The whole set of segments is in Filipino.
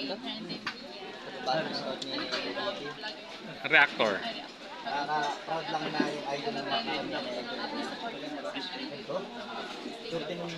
Paano suot ni Rocky? Reactor. Nakaka-proud lang na yung idol ng mga kami na idol. Ito? Surti nung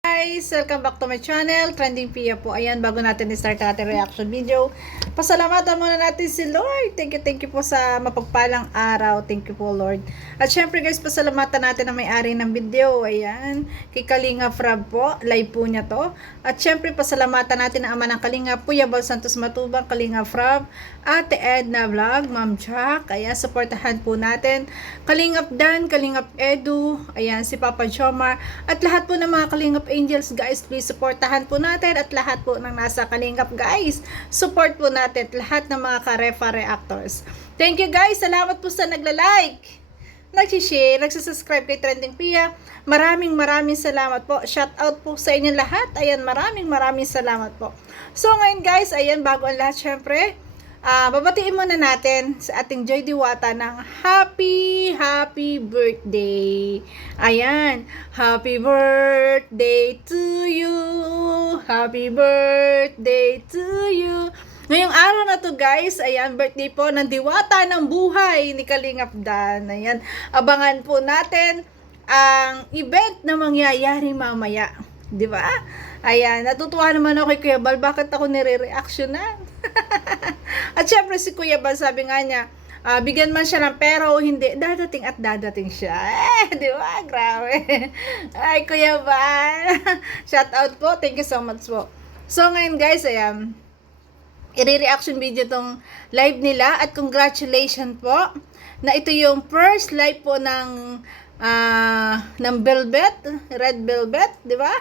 Guys, welcome back to my channel, Trending Pia po. Ayan, bago natin i-start natin reaction video, pasalamatan muna natin si Lord. Thank you po sa mapagpalang araw. Thank you po, Lord. At syempre guys, pasalamatan natin ang may-ari ng video. Ayan, kay Kalinga Frab po, live po niya to. At syempre, pasalamatan natin ang ama ng Kalinga, Kuya Bal Santos Matubang, Kalinga Frab, Ate Edna Vlog, Ma'am Jack. Ayan, supportahan po natin. Kalingap Dan, Kalingap Edu, ayan, si Papa Jomar, at lahat po ng mga Kalingap Angels, guys, please supportahan po natin, at lahat po ng nasa Kalingap, guys, support po natin, lahat ng mga Karefa reactors. Thank you guys, salamat po sa nagla-like, nag-share, nagsasubscribe kay Trending Pia. Maraming salamat po. Shout out po sa inyo lahat. Ayan, maraming salamat po. So ngayon guys, ayan, bago ang lahat, syempre, babatiin muna natin sa ating Joy Diwata ng happy birthday. Ayan, happy birthday to you, happy birthday to you. Ngayong araw na to guys, ayan, birthday po ng Diwata ng buhay ni Kalingap Dan. Ayan, abangan po natin ang event na mangyayari mamaya. Di ba? Ayan, natutuwa naman ako kay Kuya Bal, bakit ako nire-reactionan? At syempre si Kuya Bal, sabi nga niya, bigyan man siya ng pera o hindi, dadating at dadating siya. Di ba? Grabe. Ay, Kuya Bal. Shout out po. Thank you so much po. So, ngayon guys, ayan, i-reaction video tong live nila, at congratulations po na ito yung first live po ng Velvet, Red Velvet, di ba?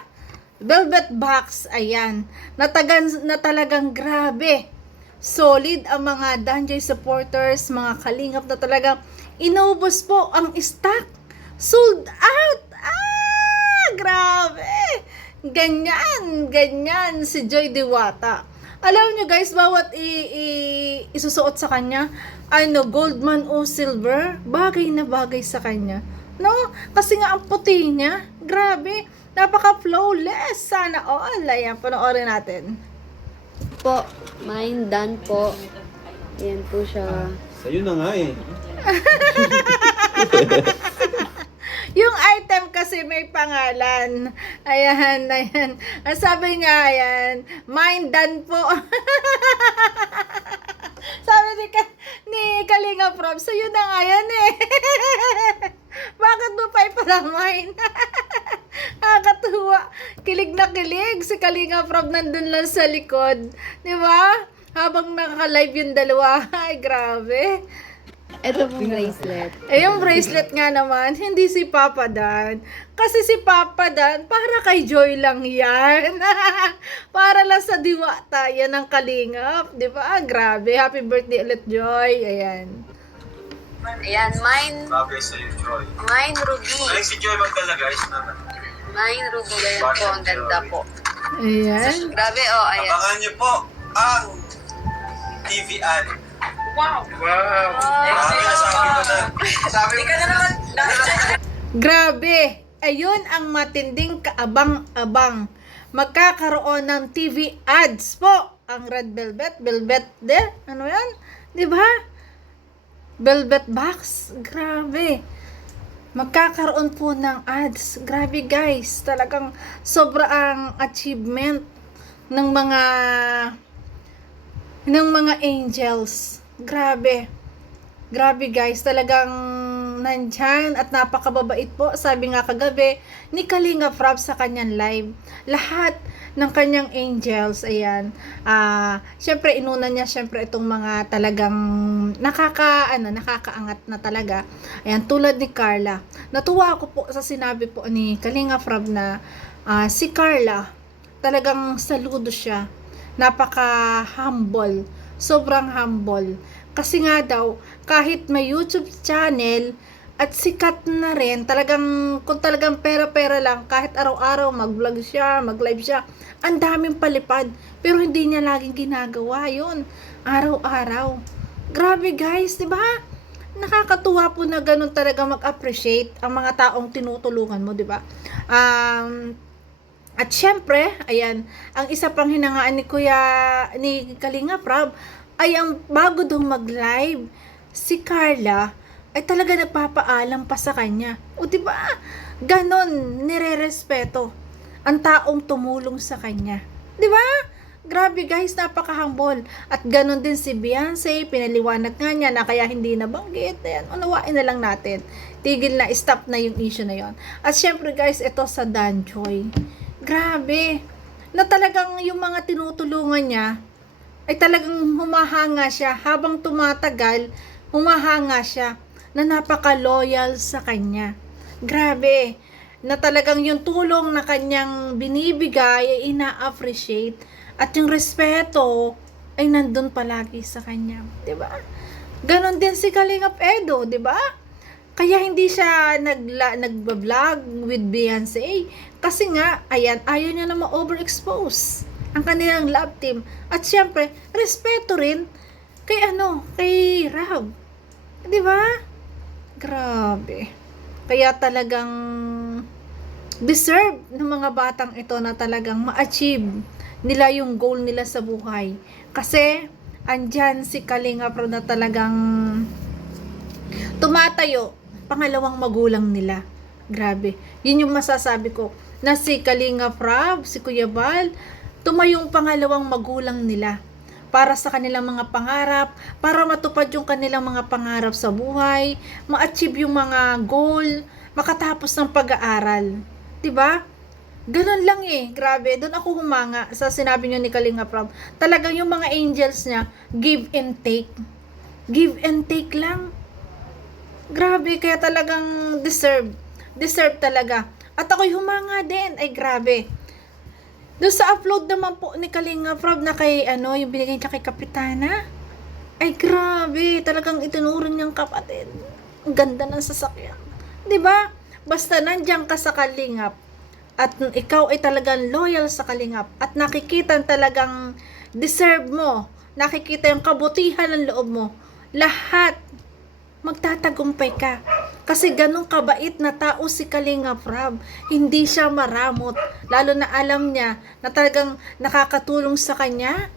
Velvet Box, ayan. Na talagang grabe. Solid ang mga Danjoy supporters, mga Kalingap na talagang inubos po ang stock. Sold out! Grabe! Ganyan si Joy Diwata. Alam nyo guys, bawat isusuot sa kanya, gold man o silver, bagay na bagay sa kanya. No? Kasi nga ang puti niya, grabe, napaka-flawless. Sana all. Ayan, panoorin natin. Po, mine done po. Ayan po siya. Sa'yo na nga eh. Yung item kasi may pangalan. Ayan. Ang sabi niya, ayan, mine done po. Sabi ni Kalinga Prab, so yun na nga yan eh. Bakit mo pa ipala-mine? Nakakatuwa. Kilig na kilig. Si Kalinga Prab nandun lang sa likod. Di ba? Habang nakaka-live yung dalawa. Ay, grabe. Ito pong bracelet. Yung bracelet nga naman, hindi si Papa Dan. Kasi si Papa Dan, para kay Joy lang yan. Para lang sa Diwata, yan ang Kalingap. Di ba? Grabe. Happy birthday ulit, Joy. Ayan. Ayan, mine, Bagay sa'yo, Joy. mine ruby. Ay, si Joy magdala guys. Mine ruby. Ayan po, ang ganda po. Ayan. Grabe, oh, ayan. Abangan niyo po ang TV ad. Wow! Wow! Sabi ko na. Sabi ko na naman. Grabe. Ayun ang matinding kaabang-abang. Magkakaroon ng TV ads po. Ang Red Velvet. Velvet de? Ano yan? Di ba? Velvet Box. Grabe. Magkakaroon po ng ads. Grabe guys. Talagang sobra ang achievement ng mga angels. Grabe. Grabe guys, talagang nandyan at napakababait po. Sabi nga kagabi ni Kalinga Frab sa kanyang live. Lahat ng kanyang angels, ayan. Syempre inuna niya syempre itong mga talagang nakakaangat na talaga. Ayan, tulad ni Carla. Natuwa ako po sa sinabi po ni Kalinga Frab na si Carla, talagang saludo siya. Napaka-humble. Sobrang humble. Kasi nga daw, kahit may YouTube channel at sikat na rin, kung talagang pera-pera lang, kahit araw-araw mag-vlog siya, mag-live siya, ang daming palipad. Pero hindi niya laging ginagawa yun. Araw-araw. Grabe guys, di ba? Nakakatuwa po na ganun talaga mag-appreciate ang mga taong tinutulungan mo, di ba? At syempre, ayan, ang isa pang hinangaan ni Kalinga Prab, ay ang bago daw mag-live, si Carla, ay talaga nagpapaalam pa sa kanya. O diba, ganon, nirerespeto ang taong tumulong sa kanya. Diba? Grabe guys, napaka-humble. At ganon din si Beyonce, pinaliwanag nga niya na kaya hindi nabanggit. Ayan, unawain na lang natin. Tigil na, stop na yung issue na yon. At syempre guys, ito sa Danjoy. Grabe, na talagang yung mga tinutulungan niya, ay talagang humahanga siya. Habang tumatagal, humahanga siya na napaka-loyal sa kanya. Grabe, na talagang yung tulong na kanyang binibigay ay ina-appreciate. At yung respeto ay nandun palagi sa kanya. 'Di ba? Ganon din si Kalingap Edo, 'di ba? Kaya hindi siya nagba-vlog with Beyonce. Kasi nga, ayan, ayaw niya na ma-overexpose ang kanilang love team. At syempre, respeto rin kay Rab. 'Di ba? Grabe. Kaya talagang deserve ng mga batang ito na talagang ma-achieve nila yung goal nila sa buhay. Kasi andyan si Kalinga Prab na talagang tumatayo, pangalawang magulang nila. Grabe. Yun yung masasabi ko, na si Kalinga Prab, si Kuya Bal, tumayong pangalawang magulang nila para sa kanilang mga pangarap, para matupad yung kanilang mga pangarap sa buhay, ma-achieve yung mga goal, makatapos ng pag-aaral. 'Di ba? Ganun lang grabe, doon ako humanga sa sinabi niyo ni Kalinga Prab. Talagang yung mga angels niya, give and take. Give and take lang. Grabe, kaya talagang deserve talaga. At ako'y humanga din, ay grabe. Doon sa upload naman po ni Kalinga Prab na kay, yung binigay niya kay Kapitana, ay grabe, talagang itinuring niyang kapatid. Ang ganda ng sasakyan. 'Di ba? Basta nandiyan ka sa Kalingap, at ikaw ay talagang loyal sa Kalingap, at nakikita talagang deserve mo, nakikita yung kabutihan ng loob mo, lahat magtatagumpay ka. Kasi ganun kabait na tao si Kalinga Prab. Hindi siya maramot, lalo na alam niya na talagang nakakatulong sa kanya,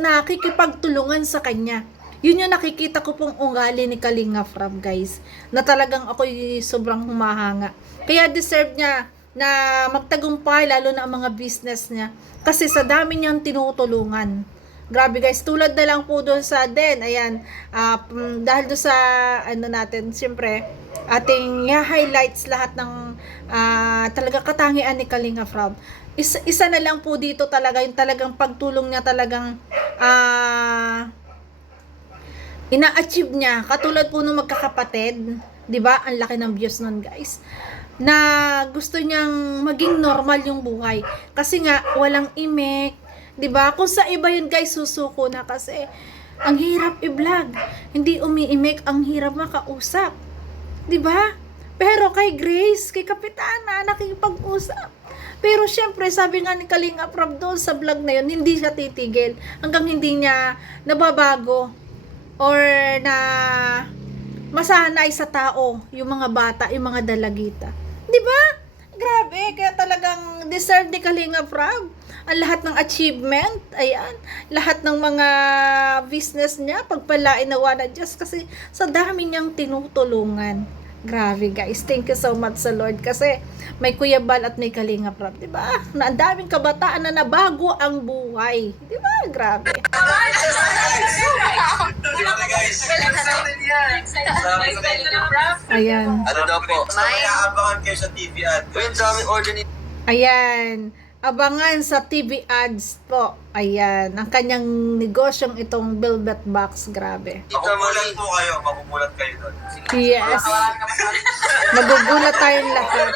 nakikipagtulungan sa kanya. Yun yung nakikita ko pong ugali ni Kalinga Prab, guys, na talagang ako'y sobrang humahanga. Kaya deserve niya na magtagumpay, lalo na ang mga business niya, kasi sa dami niyang tinutulungan. Grabe guys, tulad na lang po doon sa ayan, dahil doon sa natin, siyempre ating highlights lahat ng talaga katangian ni Kalinga Prab. Isa na lang po dito talaga yung talagang pagtulong niya, talagang ina-achieve niya, katulad po nung magkakapatid, 'di ba? Ang laki ng views nun, guys, na gusto niyang maging normal yung buhay. Kasi nga, walang imek, 'di ba? Kung sa iba yun, guys, susuko na kasi ang hirap i-vlog. Hindi umiimik, ang hirap makausap. 'Di ba? Pero kay Grace, kay Kapitana, nakikipag-usap. Pero syempre, sabi nga ni Kalinga Prab doon sa vlog na yun, hindi siya titigil hanggang hindi niya nababago or na masanay sa tao yung mga bata, yung mga dalagita. 'Di ba? Grabe, kaya talagang deserve ni Kalinga Prab ang lahat ng achievement, ayan, lahat ng mga business niya, pagpalain nawa na Diyos, kasi sa dami niyang tinutulungan. Grabe guys, thank you so much sa Lord, kasi may Kuya Bal at may Kalinga Prab, 'di ba? Na ang daming kabataan na nabago ang buhay. 'Di ba? Grabe. Ayan. Ano daw po? May aabangan kayo sa TV ad. Ayun, sa aming order ni... Ayan. Abangan sa TV ads po. Ayan. Ang kanyang negosyong itong Velvet Box. Grabe. Magugulat po kayo. Magugulat kayo doon. Yes. Magugulat tayong lahat.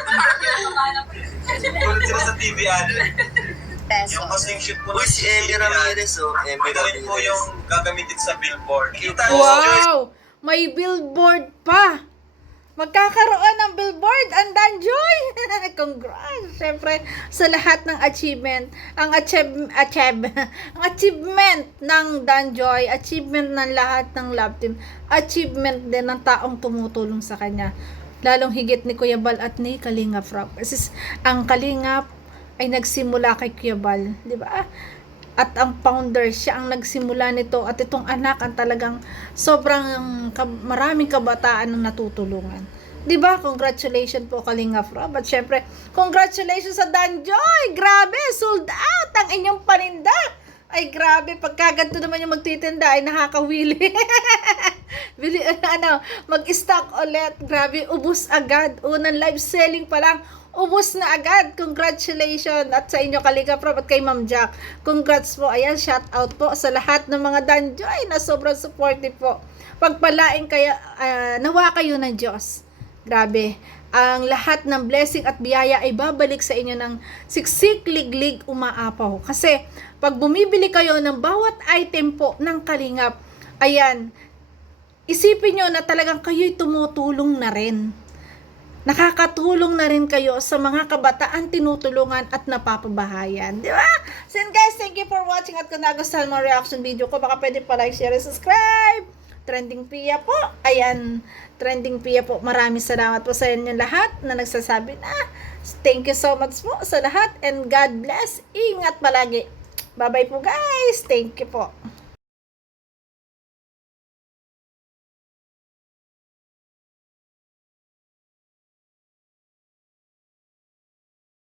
Magugulat sila sa TV ad. Yung kasing shoot po ng si Emmy Ramirez, ito rin po yung gagamitin sa billboard. Wow! May billboard pa. Magkakaroon ng billboard ang Danjoy. Congrats. Siyempre, sa lahat ng achievement, ang achievement ng Danjoy, achievement ng lahat ng love team, achievement din ng taong tumutulong sa kanya. Lalong higit ni Kuya Bal at ni Kalinga Prab. Kasi ang Kalinga ay nagsimula kay Kuya Bal, di ba? At ang founder, siya ang nagsimula nito, at itong anak ang talagang sobrang maraming kabataan ang natutulungan. Di ba? Congratulations po Kalingap Rob. At syempre, congratulations sa Danjoy! Grabe, sold out ang inyong paninda! Ay grabe, pagkaganto naman yung magtitinda ay nakakawili. Mag-stock ulit. Grabe, ubus agad. Unang live selling pa lang, ubus na agad. Congratulations at sa inyo Kalingap Rob at kay Ma'am Jack. Congrats po. Ayan, shout out po sa lahat ng mga Danjoy na sobrang supportive po. Pagpalain kayo, nawa kayo ng Diyos. Grabe, ang lahat ng blessing at biyaya ay babalik sa inyo ng siksik, liglig, umaapaw. Kasi pag bumibili kayo ng bawat item po ng Kalingap, ayan, isipin nyo na talagang kayo'y tumutulong na rin. Nakakatulong na rin kayo sa mga kabataan tinutulungan at napapabahayan. Di ba? So guys, thank you for watching at kung nagustuhan mo ang reaction video ko, baka pwede pa like, share, and subscribe. Trending Pia po. Ayan, Trending Pia po. Maraming salamat po sa inyo lahat na nagsasabi na. Thank you so much po sa lahat and God bless. Ingat palagi. Bye-bye po guys. Thank you po.